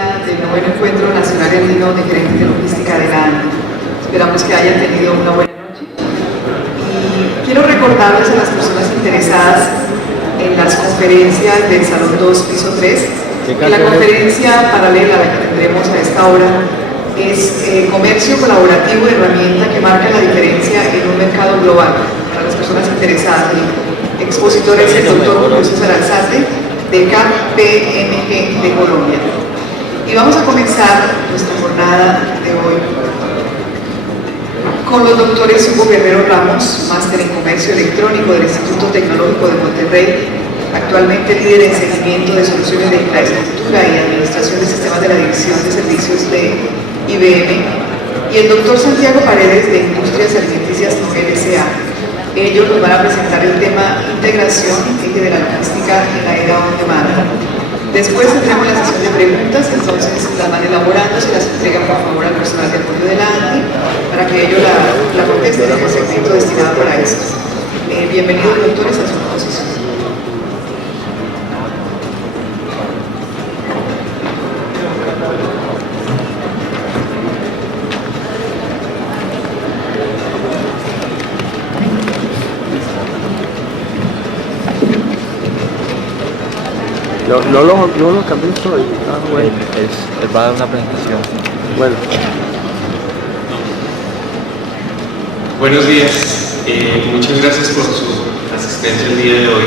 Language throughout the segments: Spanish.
día del noveno Encuentro Nacional y Andino de Gerentes de Logística de la ANDI. Esperamos que hayan tenido una buena noche. Y quiero recordarles a las personas interesadas en las conferencias del Salón 2, Piso 3, que la conferencia paralela a la que tendremos a esta hora es Comercio Colaborativo, herramienta que marca la diferencia en un mercado global. Para las personas interesadas, el expositor es el doctor Julio César Alzate, de KPMG de Colombia. Y vamos a comenzar nuestra jornada de hoy con los doctores Hugo Guerrero Ramos, máster en Comercio Electrónico del Instituto Tecnológico de Monterrey, actualmente líder en seguimiento de soluciones de infraestructura y administración de sistemas de la División de Servicios de IBM, y el doctor Santiago Paredes, de Industrias Alimenticias Nogel S.A. Ellos nos van a presentar el tema integración eje de la logística en la era on demand. Después tendremos la sesión de preguntas, entonces las van elaborando, se las entregan por favor al personal de apoyo de la ANDI para que ellos la contesten en el segmento destinado para esto. Bienvenidos doctores a su nueva sesión. No lo cambié hoy. Bueno. Él va a dar una presentación. Bueno. Buenos días. Muchas gracias por su asistencia el día de hoy.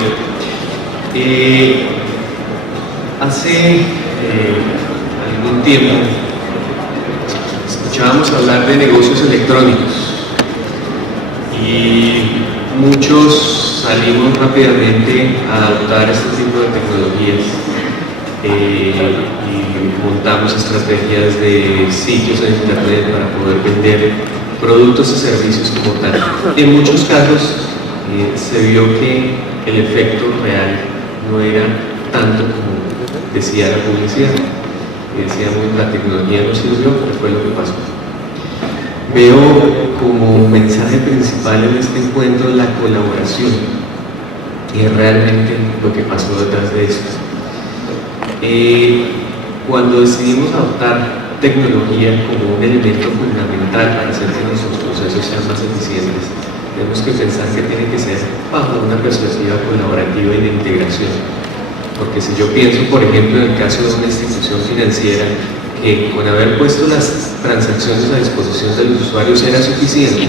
Hace algún tiempo escuchábamos hablar de negocios electrónicos y muchos salimos rápidamente a adoptar este tipo de tecnologías y montamos estrategias de sitios en internet para poder vender productos y servicios como tal. En muchos casos se vio que el efecto real no era tanto como decía la publicidad. Decíamos, la tecnología no sirvió, pero fue lo que pasó. Veo como mensaje principal en este encuentro la colaboración, y es realmente lo que pasó detrás de esto. Cuando decidimos adoptar tecnología como un elemento fundamental para hacer que nuestros procesos sean más eficientes, tenemos que pensar que tiene que ser bajo una perspectiva colaborativa y de integración. Porque si yo pienso, por ejemplo, en el caso de una institución financiera, que con haber puesto las transacciones a disposición de los usuarios era suficiente,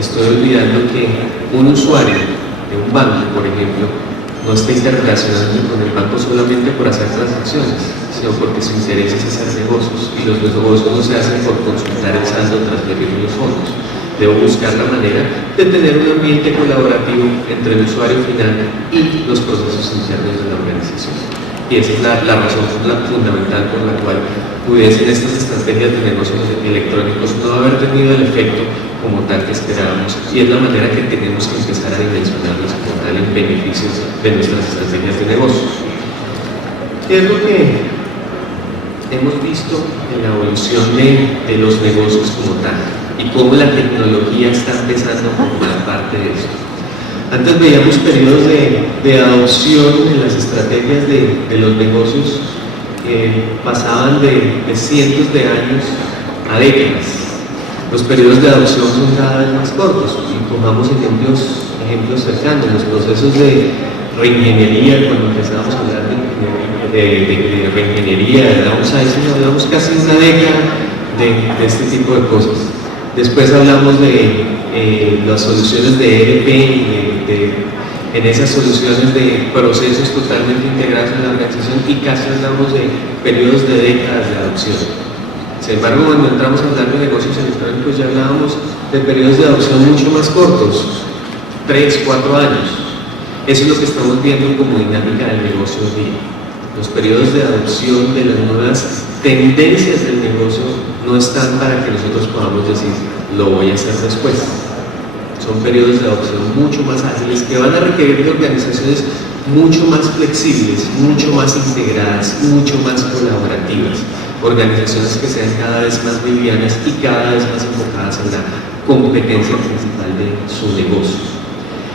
estoy olvidando que un usuario de un banco, por ejemplo, no está interrelacionándose con el banco solamente por hacer transacciones, sino porque su interés es hacer negocios, y los negocios no se hacen por consultar el saldo o transferir los fondos. Debo buscar la manera de tener un ambiente colaborativo entre el usuario final y los procesos internos de la organización. Y esa es la razón fundamental por la cual pudiesen estas estrategias de negocios electrónicos no haber tenido el efecto como tal que esperábamos, y es la manera que tenemos que empezar a dimensionarlos como tal en beneficios de nuestras estrategias de negocios. ¿Qué es lo que hemos visto en la evolución de los negocios como tal y cómo la tecnología está empezando a formar parte de esto? Antes veíamos periodos de adopción en las estrategias de los negocios que pasaban de cientos de años a décadas. Los periodos de adopción son cada vez más cortos, y pongamos ejemplos cercanos. Los procesos de reingeniería, cuando empezamos a hablar de reingeniería, de downsizing, hablamos casi una década de este tipo de cosas. Después hablamos de las soluciones de ERP y en esas soluciones de procesos totalmente integrados en la organización, y casi hablamos de periodos de décadas de adopción. Sin embargo, cuando entramos a hablar de negocios electrónicos ya hablábamos de periodos de adopción mucho más cortos, 3, 4 años. Eso es lo que estamos viendo como dinámica del negocio hoy día. Los periodos de adopción de las nuevas tendencias del negocio no están para que nosotros podamos decir, lo voy a hacer después. Son periodos de adopción mucho más ágiles que van a requerir de organizaciones mucho más flexibles, mucho más integradas, mucho más colaborativas. Organizaciones que sean cada vez más livianas y cada vez más enfocadas en la competencia principal de su negocio.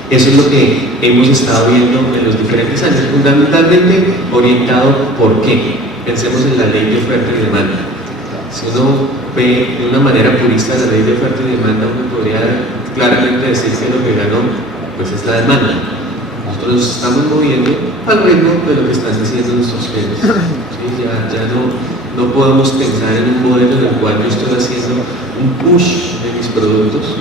Eso es lo que hemos estado viendo en los diferentes años, fundamentalmente orientado ¿por qué? Pensemos en la ley de oferta y demanda. Si uno ve de una manera purista la ley de oferta y demanda, uno podría claramente decir que lo que ganó pues es la demanda. Nosotros nos estamos moviendo al ritmo de lo que están diciendo nuestros clientes. ¿Sí? Ya no podemos pensar en un modelo en el cual yo estoy haciendo un push de mis productos,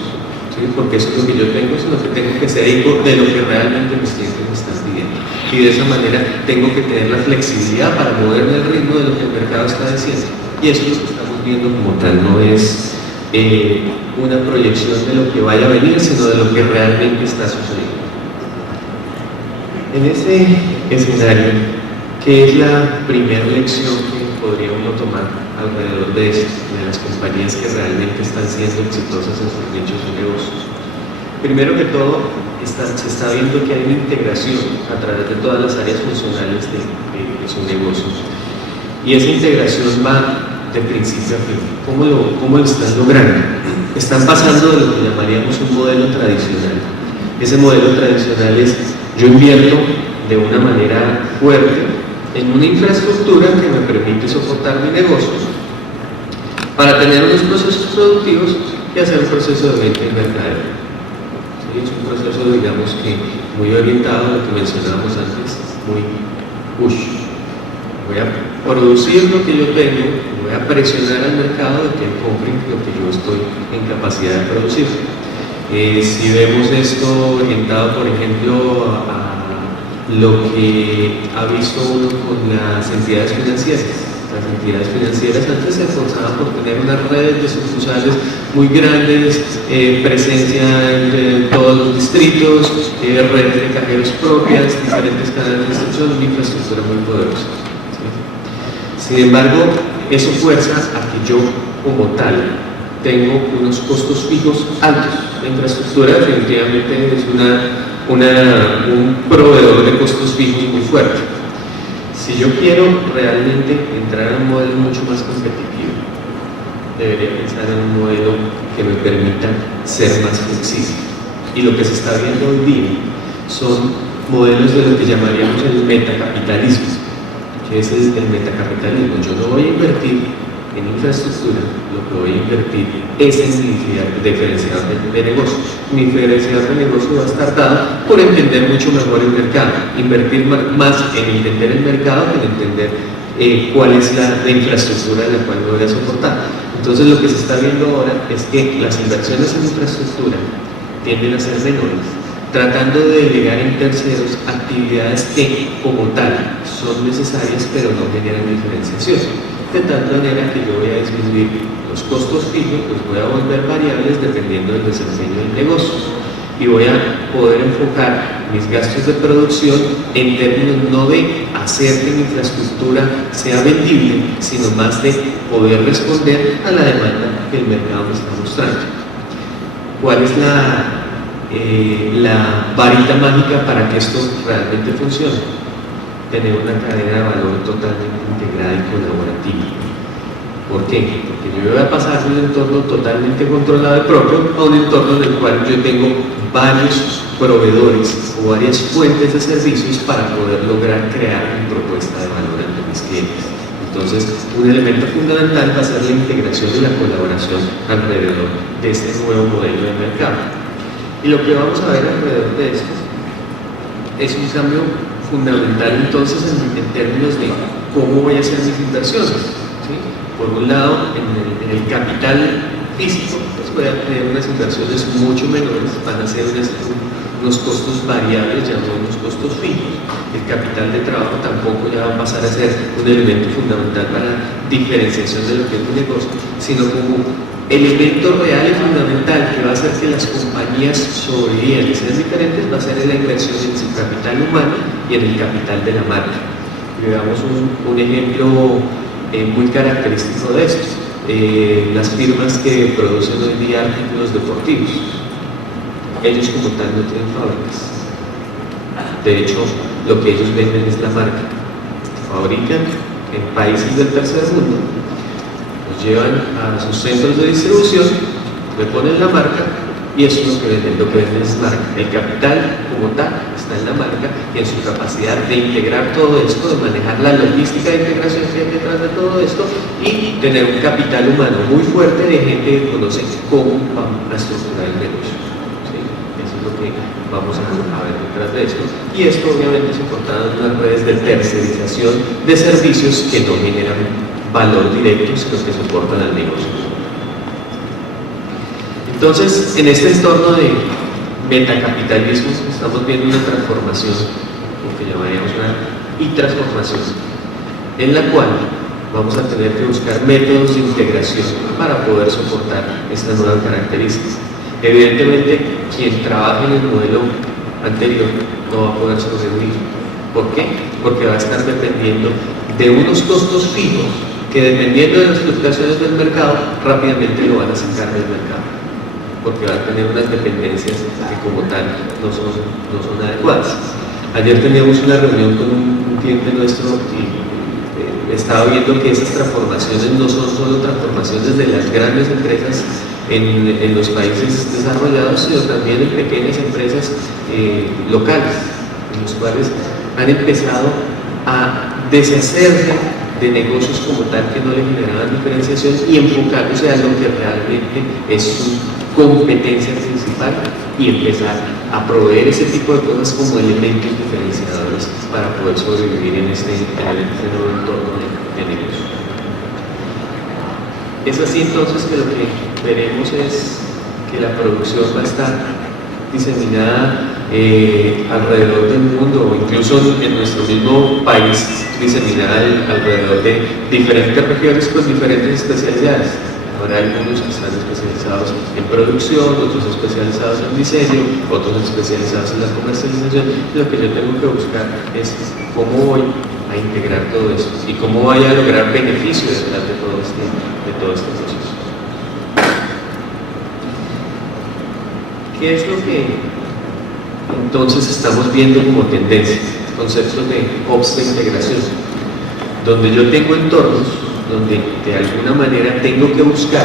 ¿sí? Porque eso es lo que yo tengo, sino que tengo que ser eco de lo que realmente mis clientes me están pidiendo. Y de esa manera tengo que tener la flexibilidad para moverme al ritmo de lo que el mercado está diciendo. Y eso es lo que estamos viendo como tal, no es una proyección de lo que vaya a venir, sino de lo que realmente está sucediendo. En ese escenario, ¿qué es la primera lección que podría uno tomar alrededor de esto, de las compañías que realmente están siendo exitosas en sus nichos de negocios? Primero que todo, se está viendo que hay una integración a través de todas las áreas funcionales de su negocio. Y esa integración va de principio a fin. ¿Cómo lo están logrando? Están pasando de lo que llamaríamos un modelo tradicional. Ese modelo tradicional es: yo invierto de una manera fuerte en una infraestructura que me permite soportar mi negocio para tener unos procesos productivos y hacer un proceso de venta y mercadeo. ¿Sí? Es un proceso, digamos que muy orientado a lo que mencionábamos antes, muy push. Voy a producir lo que yo tengo, voy a presionar al mercado de que compren lo que yo estoy en capacidad de producir. Si vemos esto orientado, por ejemplo, a lo que ha visto uno con las entidades financieras. Las entidades financieras antes se esforzaban por tener unas redes de sucursales muy grandes, presencia en todos los distritos, redes de cajeros propias, diferentes canales de distribución, una infraestructura muy poderosa. Sin embargo, eso fuerza a que yo, como tal, tengo unos costos fijos altos. La infraestructura definitivamente es un proveedor de costos fijos muy fuerte. Si yo quiero realmente entrar a un modelo mucho más competitivo, debería pensar en un modelo que me permita ser más flexible. Y lo que se está viendo hoy día son modelos de lo que llamaríamos el metacapitalismo. ¿Qué es el metacapitalismo? Yo no voy a invertir en infraestructura, lo que voy a invertir es en mi diferenciador de negocio. Mi diferenciador de negocio va a estar dado por entender mucho mejor el mercado, invertir más en entender el mercado que en entender cuál es la infraestructura en la cual me voy a soportar. Entonces lo que se está viendo ahora es que las inversiones en infraestructura tienden a ser menores, tratando de delegar en terceros actividades que como tal son necesarias pero no generan diferenciación. De tal manera que yo voy a disminuir los costos fijos, los voy a volver variables dependiendo del desempeño del negocio. Y voy a poder enfocar mis gastos de producción en términos no de hacer que mi infraestructura sea vendible, sino más de poder responder a la demanda que el mercado me está mostrando. ¿Cuál es la varita mágica para que esto realmente funcione? Tener una cadena de valor totalmente integrada y colaborativa. ¿Por qué? Porque yo voy a pasar de un entorno totalmente controlado y propio a un entorno en el cual yo tengo varios proveedores o varias fuentes de servicios para poder lograr crear mi propuesta de valor ante mis clientes. Entonces, un elemento fundamental va a ser la integración y la colaboración alrededor de este nuevo modelo de mercado. Y lo que vamos a ver alrededor de esto es un cambio fundamental entonces en términos de cómo voy a hacer mis inversiones. ¿Sí? Por un lado, en el capital físico, pues voy a tener unas inversiones mucho menores, van a ser unos costos variables, ya no unos costos fijos. El capital de trabajo tampoco ya va a pasar a ser un elemento fundamental para diferenciación de lo que es mi negocio, sino como elemento real y fundamental que va a hacer que las compañías sobrevivan y sean diferentes, va a ser la inversión en su capital humano y en el capital de la marca. Y veamos un ejemplo muy característico de esto. Las firmas que producen hoy día artículos deportivos, ellos como tal no tienen fábricas. De hecho, lo que ellos venden es la marca. Fabrican en países del tercer mundo, los llevan a sus centros de distribución, le ponen la marca Y eso es lo que venden es marca. El capital como tal está en la marca y en su capacidad de integrar todo esto, de manejar la logística de integración que hay detrás de todo esto y tener un capital humano muy fuerte de gente que conoce cómo vamos a estructurar el negocio. ¿Sí? Eso es lo que vamos a ver detrás de esto. Y esto obviamente se porta en unas redes de tercerización de servicios que no generan valor directo, sino que soportan al negocio. Entonces, en este entorno de metacapitalismo estamos viendo una transformación, lo que llamaríamos una transformación, en la cual vamos a tener que buscar métodos de integración para poder soportar estas nuevas características. Evidentemente, quien trabaja en el modelo anterior no va a poder sobrevivir. ¿Por qué? Porque va a estar dependiendo de unos costos fijos que, dependiendo de las fluctuaciones del mercado, rápidamente lo van a sacar del mercado, porque va a tener unas dependencias que como tal no son adecuadas. Ayer teníamos una reunión con un cliente nuestro y estaba viendo que esas transformaciones no son solo transformaciones de las grandes empresas en los países desarrollados, sino también en pequeñas empresas locales, en los cuales han empezado a deshacerse de negocios como tal que no le generaban diferenciación y enfocándose a lo que realmente es su competencia principal y empezar a proveer ese tipo de cosas como elementos diferenciadores para poder sobrevivir en este nuevo entorno de negocio. Es así entonces que lo que veremos es que la producción va a estar diseminada alrededor del mundo o incluso en nuestro mismo país, diseminada alrededor de diferentes regiones con diferentes especialidades. Habrá algunos que están especializados en producción, otros especializados en diseño, otros especializados en la comercialización. Lo que yo tengo que buscar es cómo voy a integrar todo eso y cómo voy a lograr beneficio detrás de todo este proceso. ¿Qué es lo que entonces estamos viendo como tendencia? Conceptos de hubs de integración, donde yo tengo entornos donde de alguna manera tengo que buscar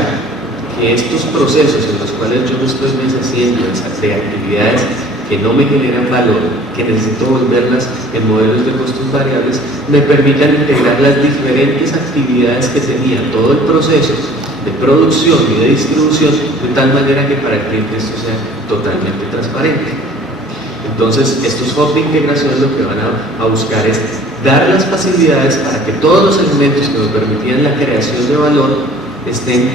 que estos procesos en los cuales yo me estoy deshaciendo de actividades que no me generan valor, que necesito volverlas en modelos de costos variables, me permitan integrar las diferentes actividades que tenía todo el proceso de producción y de distribución, de tal manera que para el cliente esto sea totalmente transparente. Entonces, estos hubs de integración lo que van a buscar es dar las facilidades para que todos los elementos que me permitían la creación de valor estén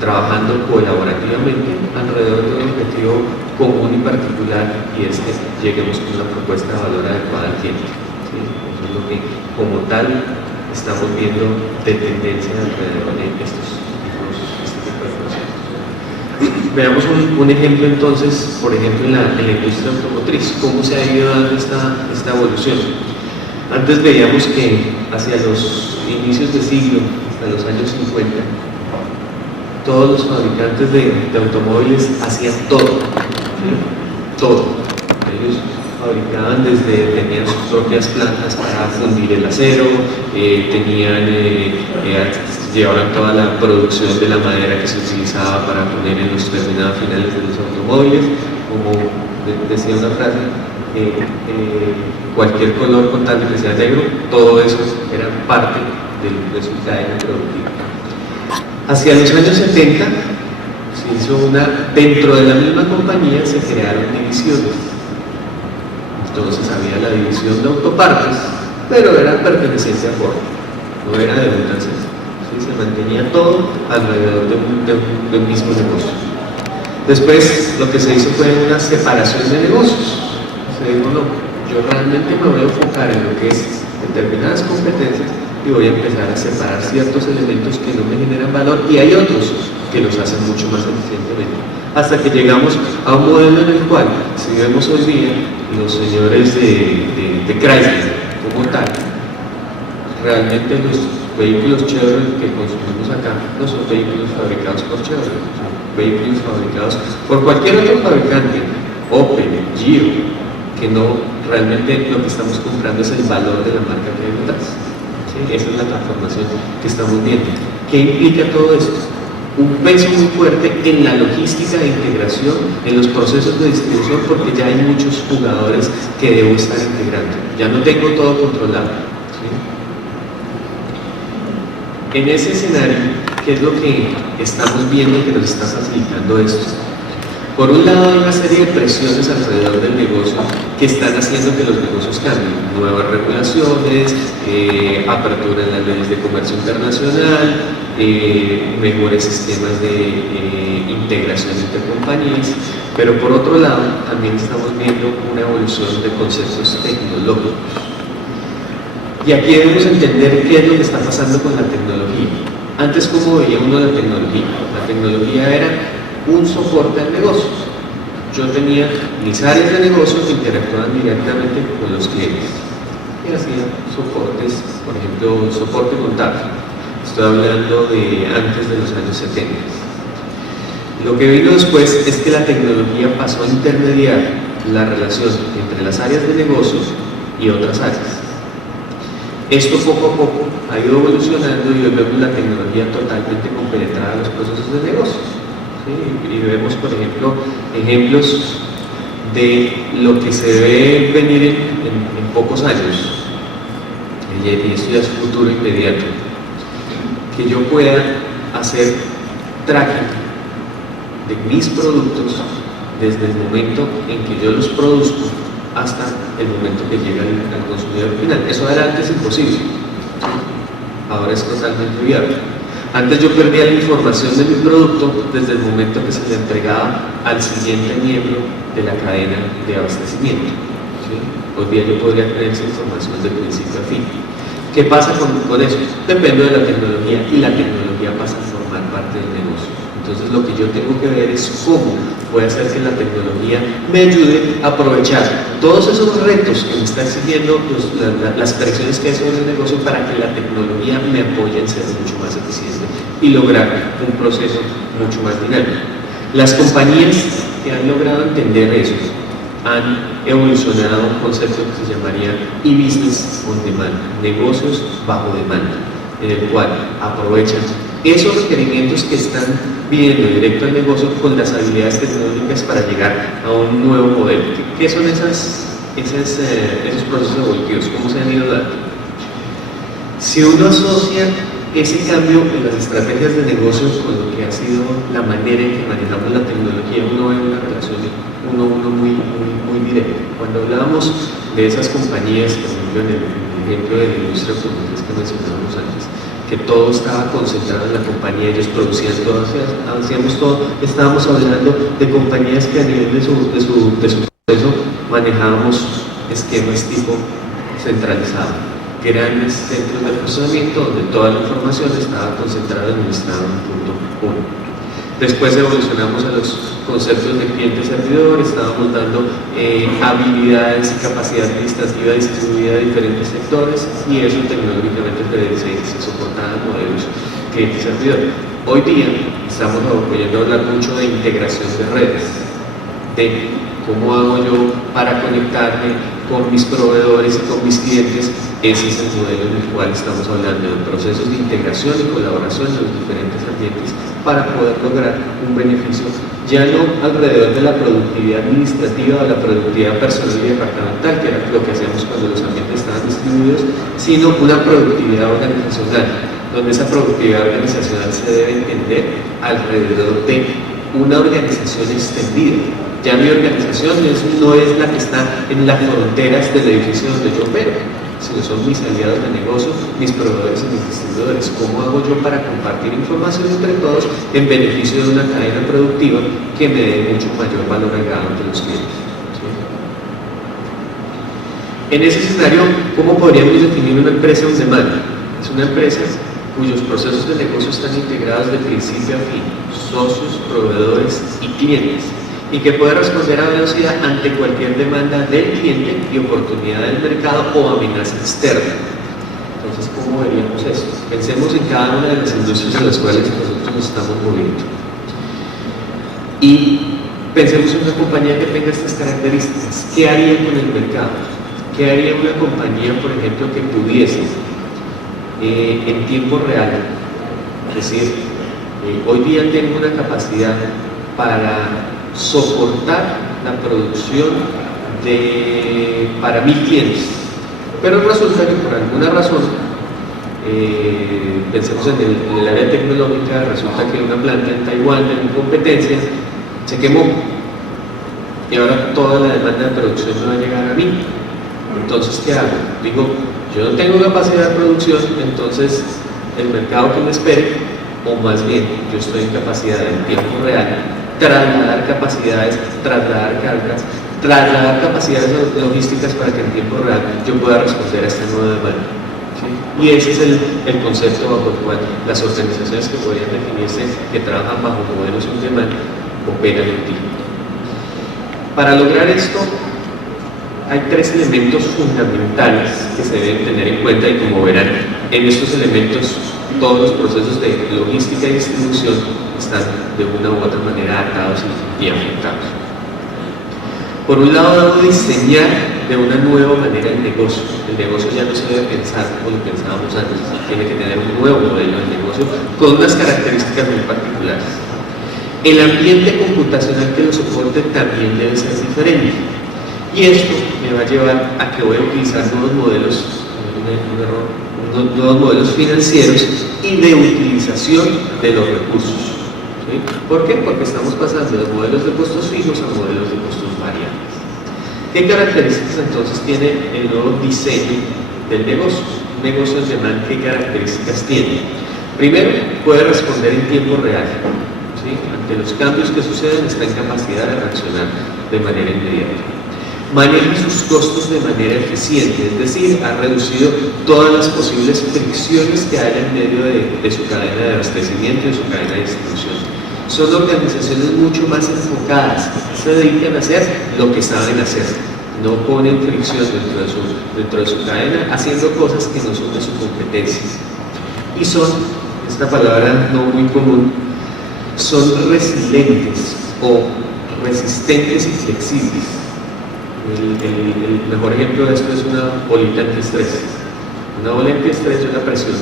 trabajando colaborativamente alrededor de un objetivo común y particular, y es que lleguemos con una propuesta de valor adecuada al cliente. ¿Sí? Eso es lo que como tal estamos viendo de tendencia alrededor de este tipo de procesos. Veamos un ejemplo entonces, por ejemplo en la industria automotriz, cómo se ha ido dando esta evolución. Antes veíamos que hacia los inicios de siglo, hasta los años 50, todos los fabricantes de automóviles hacían todo, ¿sí? Todo. Ellos fabricaban tenían sus propias plantas para fundir el acero, llevaban toda la producción de la madera que se utilizaba para poner en los terminados finales de los automóviles, como decía una frase, cualquier color con tal de que sea negro, todo eso era parte de su cadena productiva. Hacia los años 70 se hizo dentro de la misma compañía se crearon divisiones. Entonces había la división de autopartes, pero era perteneciente a Ford, no era de un tercero. ¿Sí? Se mantenía todo alrededor de un mismo negocio. Después lo que se hizo fue una separación de negocios. Se dijo, no, yo realmente me voy a enfocar en lo que es determinadas competencias y voy a empezar a separar ciertos elementos que no me generan valor, y hay otros que los hacen mucho más eficientemente, hasta que llegamos a un modelo en el cual, si vemos hoy día, los señores de Chrysler como tal, realmente los vehículos Chevrolet que consumimos acá no son vehículos fabricados por Chevrolet, son vehículos fabricados por cualquier otro fabricante, Opel, Gio, que no, realmente lo que estamos comprando es el valor de la marca que hay detrás. ¿Sí? Esa es la transformación que estamos viendo. ¿Qué implica todo esto? un peso muy fuerte en la logística de integración, en los procesos de distribución, porque ya hay muchos jugadores que debo estar integrando. Ya no tengo todo controlado, ¿sí? En ese escenario, ¿qué es lo que estamos viendo que nos está facilitando esto? Por un lado, hay una serie de presiones alrededor del negocio que están haciendo que los negocios cambien. Nuevas regulaciones, apertura en las leyes de comercio internacional, mejores sistemas de integración entre compañías. Pero por otro lado, también estamos viendo una evolución de conceptos tecnológicos. Y aquí debemos entender qué es lo que está pasando con la tecnología. Antes, ¿cómo veía uno la tecnología? La tecnología era un soporte al negocio. Yo tenía mis áreas de negocio que interactuaban directamente con los clientes y hacían soportes, por ejemplo, soporte contable. Estoy hablando de antes de los años 70. Lo que vino después es que la tecnología pasó a intermediar la relación entre las áreas de negocio y otras áreas. Esto poco a poco ha ido evolucionando y hoy vemos la tecnología totalmente compenetrada en los procesos de negocio. ¿Sí? Y vemos, por ejemplo, ejemplos de lo que se debe venir en pocos años, y esto ya es futuro inmediato, que yo pueda hacer tracking de mis productos desde el momento en que yo los produzco hasta el momento que llega al consumidor final. Eso era antes imposible, ahora es totalmente viable. Antes yo perdía la información de mi producto desde el momento que se le entregaba al siguiente miembro de la cadena de abastecimiento, ¿sí? Hoy día yo podría tener esa información de principio a fin. ¿Qué pasa con eso? Depende de la tecnología y la tecnología pasa a formar parte del negocio. Entonces lo que yo tengo que ver es cómo voy a hacer que la tecnología me ayude a aprovechar todos esos retos que me está exigiendo las presiones que hay sobre el negocio para que la tecnología me apoye en ser mucho más eficiente y lograr un proceso mucho más dinámico. Las compañías que han logrado entender eso han evolucionado un concepto que se llamaría e-business on demand, negocios bajo demanda, en el cual aprovechan esos requerimientos que están pidiendo directo al negocio con las habilidades tecnológicas para llegar a un nuevo modelo. ¿Qué son esos procesos evolutivos? ¿Cómo se han ido dando? Si uno asocia ese cambio en las estrategias de negocios con lo que ha sido la manera en que manejamos la tecnología, uno ve una relación uno a uno muy directa. Cuando hablábamos de esas compañías, por ejemplo, en el ejemplo de la industria automotriz que mencionábamos antes, que todo estaba concentrado en la compañía, ellos producían todo, hacíamos todo, estábamos hablando de compañías que a nivel de su proceso manejábamos esquemas tipo centralizado, grandes centros de procesamiento donde toda la información estaba concentrada en un estado, en un punto único. Después evolucionamos a los conceptos de cliente-servidor, estábamos dando habilidades y capacidad administrativa distribuida a diferentes sectores y eso tecnológicamente se soportaba modelos cliente-servidor. Hoy día estamos oyendo hablar mucho de integración de redes, de cómo hago yo para conectarme con mis proveedores y con mis clientes. Ese es el modelo en el cual estamos hablando de procesos de integración y colaboración en los diferentes ambientes para poder lograr un beneficio ya no alrededor de la productividad administrativa o la productividad personal y departamental, que era lo que hacíamos cuando los ambientes estaban distribuidos, sino una productividad organizacional, donde esa productividad organizacional se debe entender alrededor de una organización extendida. Ya mi organización no es la que está en las fronteras del edificio donde yo opero, sino son mis aliados de negocio, mis proveedores y mis distribuidores. ¿Cómo hago yo para compartir información entre todos en beneficio de una cadena productiva que me dé mucho mayor valor agregado entre los clientes? ¿Sí? En ese escenario, ¿cómo podríamos definir una empresa on demand? Es una empresa cuyos procesos de negocio están integrados de principio a fin, socios, proveedores y clientes, y que puede responder a velocidad ante cualquier demanda del cliente y oportunidad del mercado o amenaza externa. Entonces, ¿cómo veríamos eso? Pensemos en cada una de las industrias en las cuales nosotros nos estamos moviendo. Y pensemos en una compañía que tenga estas características. ¿Qué haría con el mercado? ¿Qué haría una compañía, por ejemplo, que pudiese en tiempo real, es decir, Hoy día tengo una capacidad para soportar la producción para 1000 clientes, pero resulta que por alguna razón, pensemos en el área tecnológica, resulta que una planta en Taiwán en competencia se quemó y ahora toda la demanda de producción no va a llegar a mí. Entonces, ¿qué hago? Digo, yo no tengo capacidad de producción, entonces el mercado que me espere, o más bien yo estoy en capacidad en tiempo real, trasladar capacidades, trasladar cargas, trasladar capacidades logísticas para que en tiempo real yo pueda responder a esta nueva demanda. ¿Sí? Y ese es el concepto bajo el cual las organizaciones que podrían definirse que trabajan bajo modelos on demand operan en ti. Para lograr esto, hay 3 elementos fundamentales que se deben tener en cuenta y como verán, en estos elementos todos los procesos de logística y distribución están de una u otra manera atados y afectados. Por un lado, debo diseñar de una nueva manera el negocio. El negocio ya no se debe pensar como lo pensábamos antes, tiene que tener un nuevo modelo de negocio con unas características muy particulares. El ambiente computacional que lo soporte también debe ser diferente. Y esto me va a llevar a que voy a utilizar nuevos modelos financieros y de utilización de los recursos. ¿Sí? ¿Por qué? Porque estamos pasando de modelos de costos fijos a modelos de costos variables. ¿Qué características entonces tiene el nuevo diseño del negocio? Un negocio on demand, ¿qué características tiene? Primero, puede responder en tiempo real. ¿Sí? Ante los cambios que suceden, está en capacidad de reaccionar de manera inmediata. Maneja sus costos de manera eficiente, es decir, ha reducido todas las posibles fricciones que haya en medio de su cadena de abastecimiento y de su cadena de distribución. Son organizaciones mucho más enfocadas, se dedican a hacer lo que saben hacer, no ponen fricción dentro de su cadena, haciendo cosas que no son de su competencia. Y son, esta palabra no muy común, son resilientes o resistentes y flexibles. El mejor ejemplo de esto es una bolita antiestrés. Una bola antiestrés es una presión